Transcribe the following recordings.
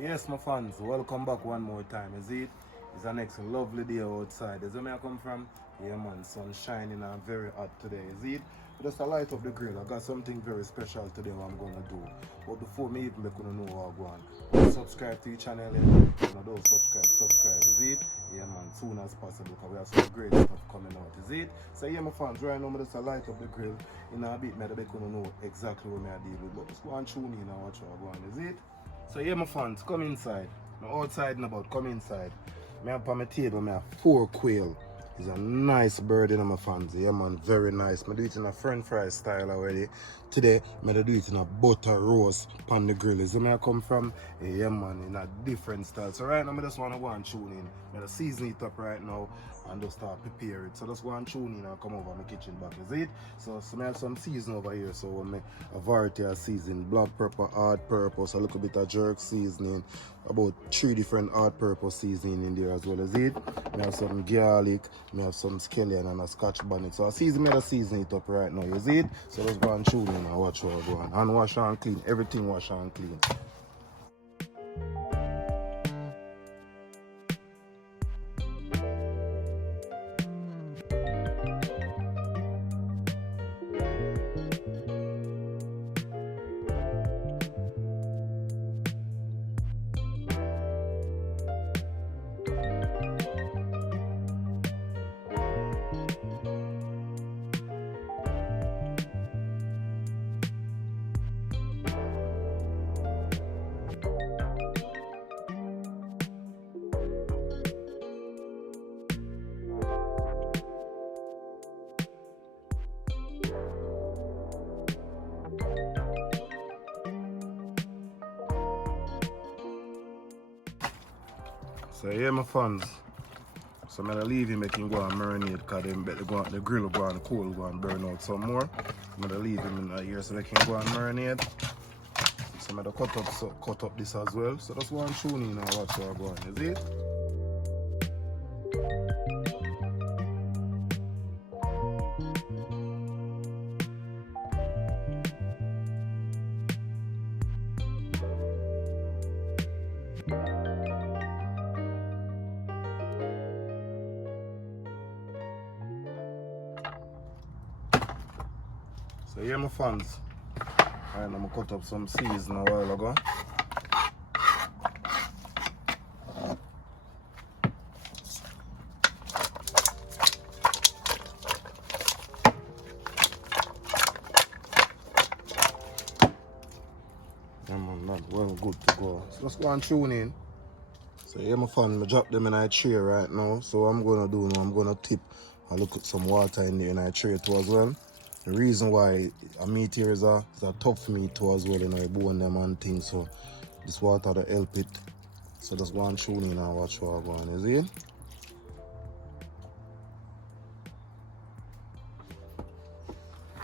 Yes, my fans, welcome back one more time. You see it? It's a next lovely day outside. Is where I come from? Yeah, man, sun shining and very hot today. You see it? Just to light up the grill, I got something very special today what I'm gonna do. But before me even make you know what I'm going. Subscribe to the channel. If you don't subscribe. You see it? Yeah, man, soon as possible because we have some great stuff coming out. You see it? So yeah, my fans, right now, I just light up the grill. In a bit, I make you know exactly what I deal with. But just go and tune in and watch what I'm going. You see it? So yeah, my fans, come inside. I'm outside and about, come inside. I have on my table, I have 4 quail. It's a nice bird in my fans. Yeah man, very nice. I do it in a french fry style already. Today, I do it in a butter roast on the grill. Is where I come from? Yeah man, in a different style. So right now, I just want to go and tune in. I'm going to season it up right now and just start prepare it. So just go and tune in and come over my kitchen back. You see it? So I have some season over here. So a variety of season. Black pepper, hard purpose, a little bit of jerk seasoning. About 3 different hard purpose seasoning in there as well. As it. I have some garlic, I have some scallion and a scotch bonnet. So I season it up right now. You see it? So let's go and tune in and watch what go on. And wash and clean. Everything wash and clean. So yeah, my fans. So I'm gonna leave him making go and marinate because the grill will go and cool go and burn out some more. I'm gonna leave him in here so they can go and marinate. So I'm gonna cut up this as well. So that's one tune in and watch how go on, is it? So yeah, my fans. Alright, I'm gonna cut up some season a while ago. Yeah man, that's well good to go. So let's go and tune in. So yeah, my fans, I drop them in a tray right now. So what I'm gonna do now, I'm gonna tip and look at some water in there in a tray too as well. The reason why a meat here is a tough meat too as well, you know, bone them and things. So this water to help it. So just go and tune in and watch what I'm going, you see?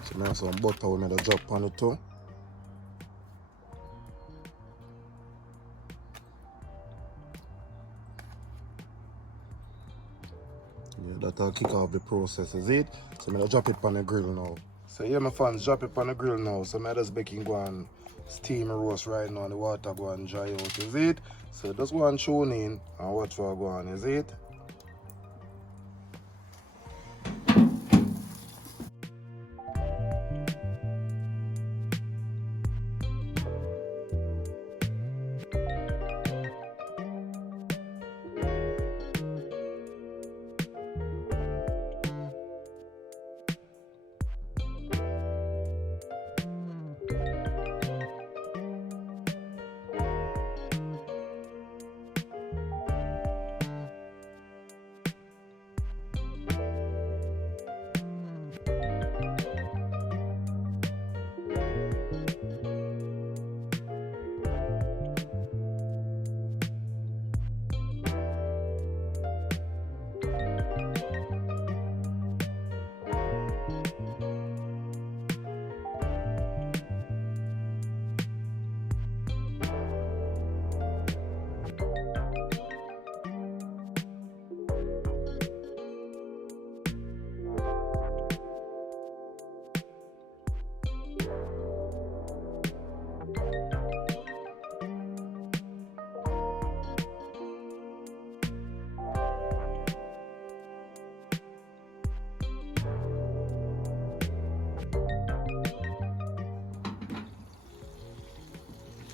So now some butter we made a drop on it too. Yeah, that'll kick off the process, is it? So I'm gonna drop it on the grill now. So yeah, my fans, drop it on the grill now. So I'm just baking go and steam roast right now. The water go and dry out, is it? So just go and tune in and watch what go on, is it?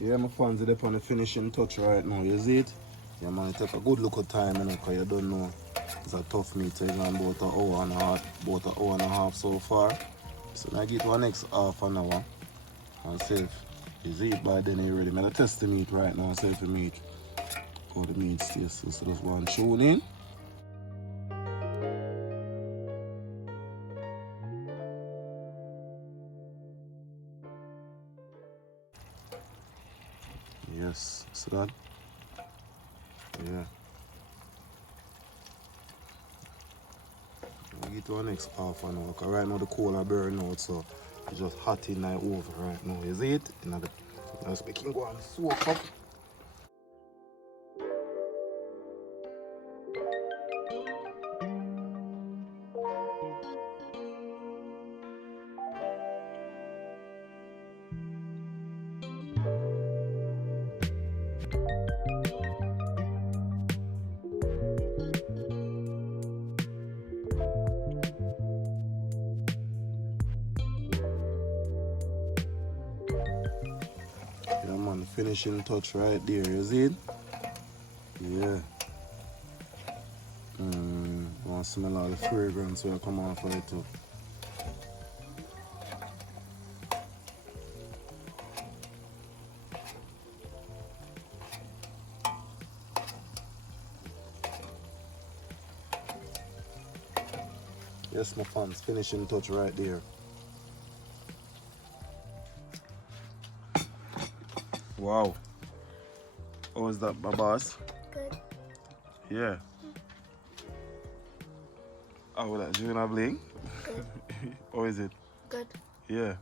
Yeah, my fans are up on the finishing touch right now, you see it? Yeah man, it take a good look of time, you know, because you don't know. It's a tough meat, so it's about an hour and a half, so far. So I get one next half an hour and see if you see it by then you ready. I'm gonna test the meat right now, see if the meat, how the meat stays. So just one tune in. Yes, see that? Yeah. We get to our next half an hour, because right now the coal are burning out, so it's just hot in the oven right now. You see it? You know, just making go and soak up. Yeah man, finishing touch right there, you see it? Yeah. Want to smell all the fragrance will come off of it too. Yes my fans, finishing touch right there. Wow. How is that, my boss? Good. Yeah. How would that, Bling? Good. How is it? Good. Yeah.